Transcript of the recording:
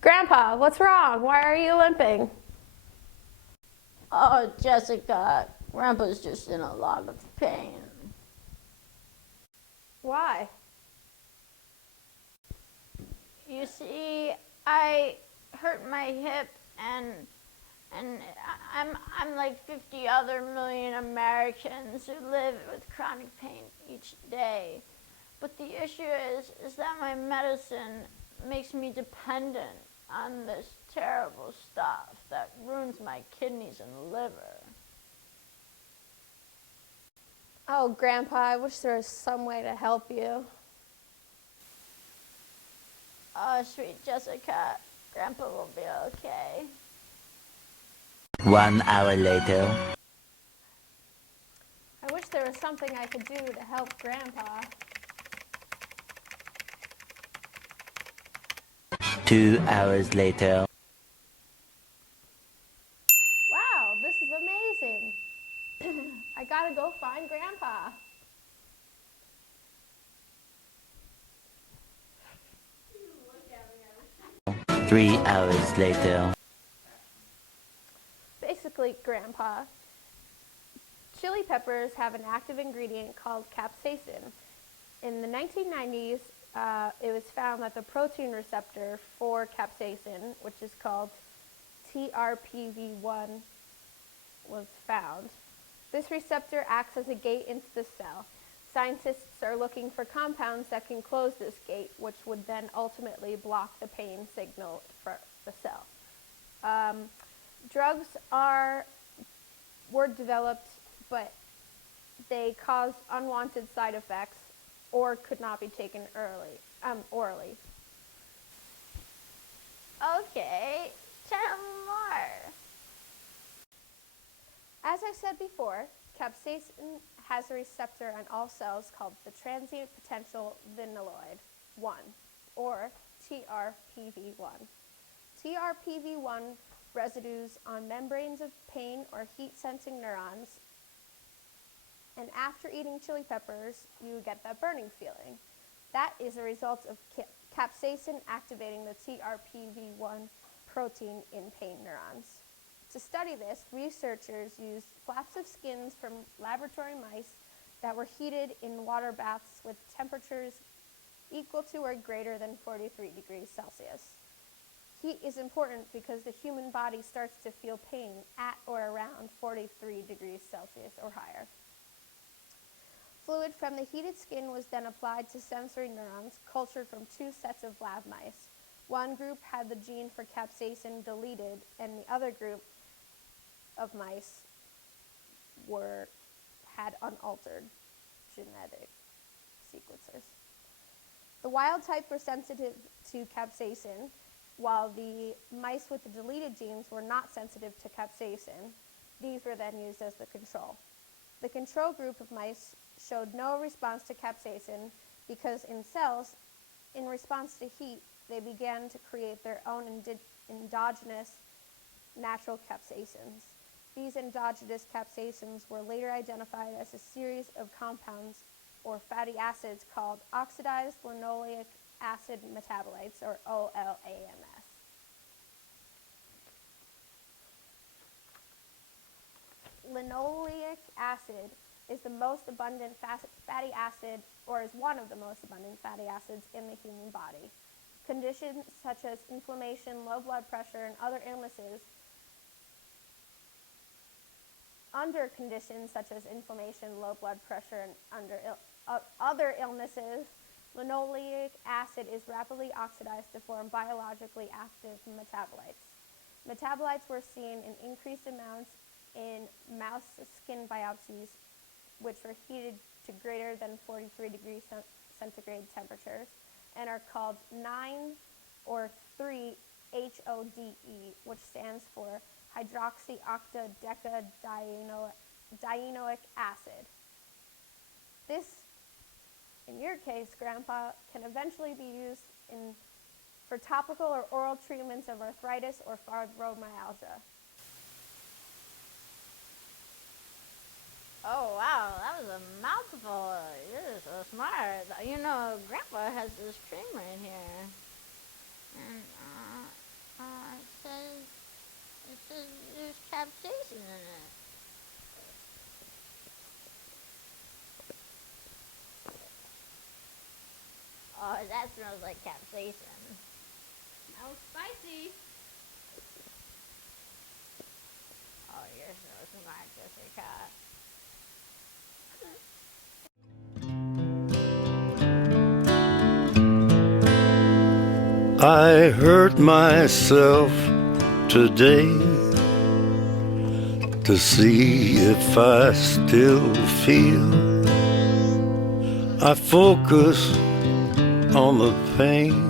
Grandpa, what's wrong? Why are you limping? Oh, Jessica, Grandpa's just in a lot of pain. Why? You see, I hurt my hip, and I'm like 50 other million Americans who live with chronic pain each day. But the issue is that my medicine makes me dependent on this terrible stuff that ruins my kidneys and liver. Oh, Grandpa, I wish there was some way to help you. Oh, sweet Jessica, Grandpa will be okay. 1 hour later. I wish there was something I could do to help Grandpa. 2 hours later. Wow, this is amazing. I gotta go find Grandpa. Look at me. 3 hours later. Basically, Grandpa, chili peppers have an active ingredient called capsaicin. In the 1990s, it was found that the protein receptor for capsaicin, which is called TRPV1, was found. This receptor acts as a gate into the cell. Scientists are looking for compounds that can close this gate, which would then ultimately block the pain signal for the cell. Drugs were developed, but they cause unwanted side effects or could not be taken orally. Okay, tell me more. As I said before, capsaicin has a receptor on all cells called the transient potential vanilloid 1, or TRPV1. TRPV1 residues on membranes of pain or heat-sensing neurons, and after eating chili peppers, you get that burning feeling. That is a result of capsaicin activating the TRPV1 protein in pain neurons. To study this, researchers used flaps of skins from laboratory mice that were heated in water baths with temperatures equal to or greater than 43 degrees Celsius. Heat is important because the human body starts to feel pain at or around 43 degrees Celsius or higher. Fluid from the heated skin was then applied to sensory neurons cultured from 2 sets of lab mice. One group had the gene for capsaicin deleted, and the other group of mice had unaltered genetic sequences. The wild type were sensitive to capsaicin, while the mice with the deleted genes were not sensitive to capsaicin. These were then used as the control. The control group of mice showed no response to capsaicin because in cells, in response to heat, they began to create their own endogenous natural capsaicins. These endogenous capsaicins were later identified as a series of compounds or fatty acids called oxidized linoleic acid metabolites, or OLAMs. Linoleic acid is the most abundant fatty acid, or is one of the most abundant fatty acids in the human body. Conditions such as inflammation, low blood pressure, and other illnesses under conditions such as inflammation, low blood pressure, and other illnesses, linoleic acid is rapidly oxidized to form biologically active metabolites. Metabolites were seen in increased amounts in mouse skin biopsies, which were heated to greater than 43 degrees centigrade temperatures and are called 9 or 3-HODE, which stands for hydroxyoctadecadienoic acid. This, in your case, Grandpa, can eventually be used for topical or oral treatments of arthritis or fibromyalgia. Oh, wow, that was a mouthful. You're so smart. You know, Grandpa has this cream right here. And, it says there's capsaicin in it. Oh, that smells like capsaicin. That was spicy. Oh, you're so smart, Jessica. I hurt myself today to see if I still feel. I focus on the pain